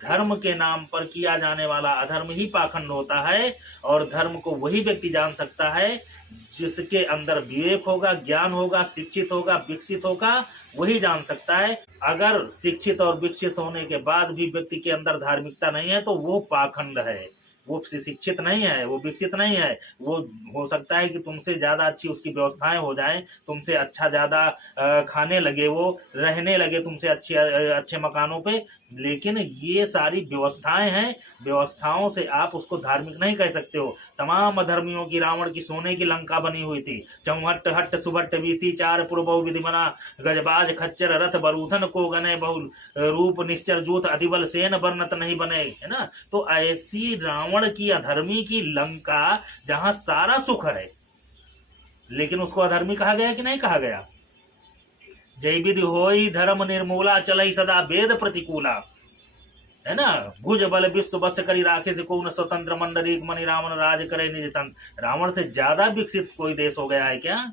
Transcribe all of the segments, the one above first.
धर्म के नाम पर किया जाने वाला अधर्म ही पाखंड होता है। और धर्म को वही व्यक्ति जान सकता है जिसके अंदर विवेक होगा, ज्ञान होगा, शिक्षित होगा, विकसित होगा, वही जान सकता है। अगर शिक्षित और विकसित होने के बाद भी व्यक्ति के अंदर धार्मिकता नहीं है तो वो पाखंड है, वो शिक्षित नहीं है, वो विकसित नहीं है। वो हो सकता है कि तुमसे ज्यादा अच्छी उसकी व्यवस्थाएं हो जाएं, तुमसे अच्छा ज्यादा खाने लगे, वो रहने लगे तुमसे अच्छे मकानों पे, लेकिन ये सारी व्यवस्थाएं हैं, व्यवस्थाओं से आप उसको धार्मिक नहीं कह सकते हो। तमाम अधर्मियों की रावण की सोने की लंका बनी हुई थी। चौहट्ट हट्ट सुभट्ट बीती चार पुर बहु विधि बना, गजबाज खच्चर रथ बरूधन को गने बहुल, रूप निश्चर जूत अधिबल सेन वर्णत नहीं बने, है ना। तो ऐसी रावण की अधर्मी की लंका जहां सारा सुख है, लेकिन उसको अधर्मी कहा गया कि नहीं कहा गया। जय विधि होई धर्म निर्मूला, चलई सदा वेद प्रतिकूला, है ना। भुज बल विश्व बस करी राखे से को स्वतंत्र मंडलीक मणि रावण राज करे निज तंत्र। रावण से ज्यादा विकसित कोई देश हो गया है क्या,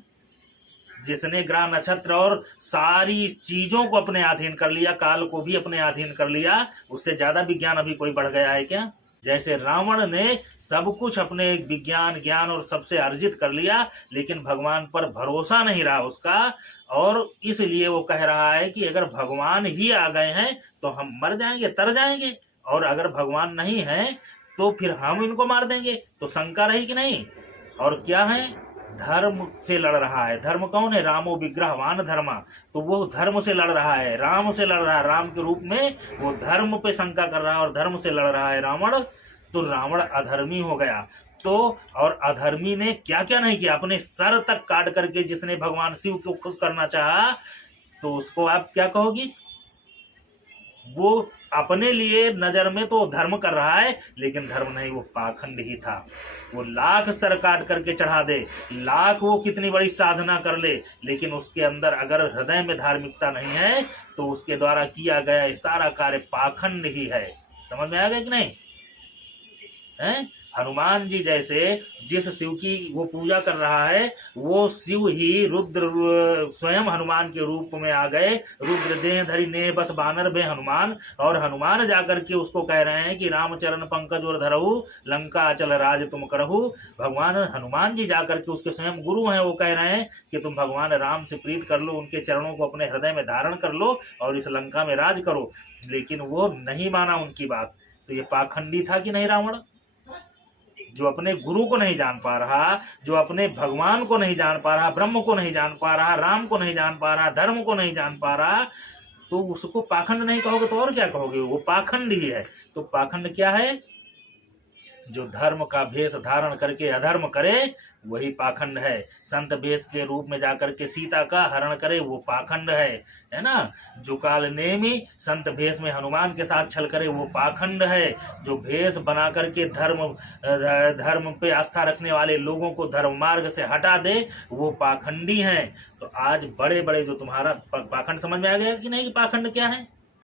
जिसने ग्रह नक्षत्र और सारी चीजों को अपने अधीन कर लिया, काल को भी अपने अधीन कर लिया। उससे ज्यादा विज्ञान अभी कोई बढ़ गया है क्या। जैसे रावण ने सब कुछ अपने विज्ञान ज्ञान और सबसे अर्जित कर लिया, लेकिन भगवान पर भरोसा नहीं रहा उसका, और इसलिए वो कह रहा है कि अगर भगवान ही आ गए हैं तो हम मर जाएंगे, तर जाएंगे, और अगर भगवान नहीं है तो फिर हम इनको मार देंगे। तो शंका रही कि नहीं। और क्या है, धर्म से लड़ रहा है। धर्म कौन है, रामो विग्रहवान धर्मा, तो वो धर्म से लड़ रहा है, राम से लड़ रहा है, राम के रूप में वो धर्म पे शंका कर रहा है और धर्म से लड़ रहा है रावण। तो रावण अधर्मी हो गया। तो और अधर्मी ने क्या क्या नहीं किया, अपने सर तक काट करके जिसने भगवान शिव को खुश करना चाहा, तो उसको आप क्या कहोगी। वो अपने लिए नजर में तो धर्म कर रहा है, लेकिन धर्म नहीं, वो पाखंड ही था। वो लाख सर काट करके चढ़ा दे, लाख वो कितनी बड़ी साधना कर ले, लेकिन उसके अंदर अगर हृदय में धार्मिकता नहीं है तो उसके द्वारा किया गया सारा कार्य पाखंड ही है। समझ में आ गया कि नहीं है। हनुमान जी जैसे जिस शिव की वो पूजा कर रहा है, वो शिव ही रुद्र स्वयं हनुमान के रूप में आ गए। रुद्र देह धरि ने बस बानर बे हनुमान, और हनुमान जाकर के उसको कह रहे हैं कि रामचरण पंकज और धरहु, लंका अचल राज तुम करहु। भगवान हनुमान जी जाकर के उसके स्वयं गुरु हैं, वो कह रहे हैं कि तुम भगवान राम से प्रीत कर लो, उनके चरणों को अपने हृदय में धारण कर लो और इस लंका में राज करो। लेकिन वो नहीं माना उनकी बात। तो ये पाखंडी था कि नहीं रावण, जो अपने गुरु को नहीं जान पा रहा, जो अपने भगवान को नहीं जान पा रहा, ब्रह्म को नहीं जान पा रहा, राम को नहीं जान पा रहा, धर्म को नहीं जान पा रहा, तो उसको पाखंड नहीं कहोगे तो और क्या कहोगे, वो पाखंड ही है। तो पाखंड क्या है, जो धर्म का भेष धारण करके अधर्म करे वही पाखंड है। संत भेष के रूप में जाकर के सीता का हरण करे वो पाखंड है ना। जो काल नेमी संत भेष में हनुमान के साथ छल करे वो पाखंड है। जो भेष बना करके धर्म पे आस्था रखने वाले लोगों को धर्म मार्ग से हटा दे वो पाखंडी हैं। तो आज बड़े बड़े जो तुम्हारा पाखंड समझ में आ गया कि नहीं, पाखंड क्या है।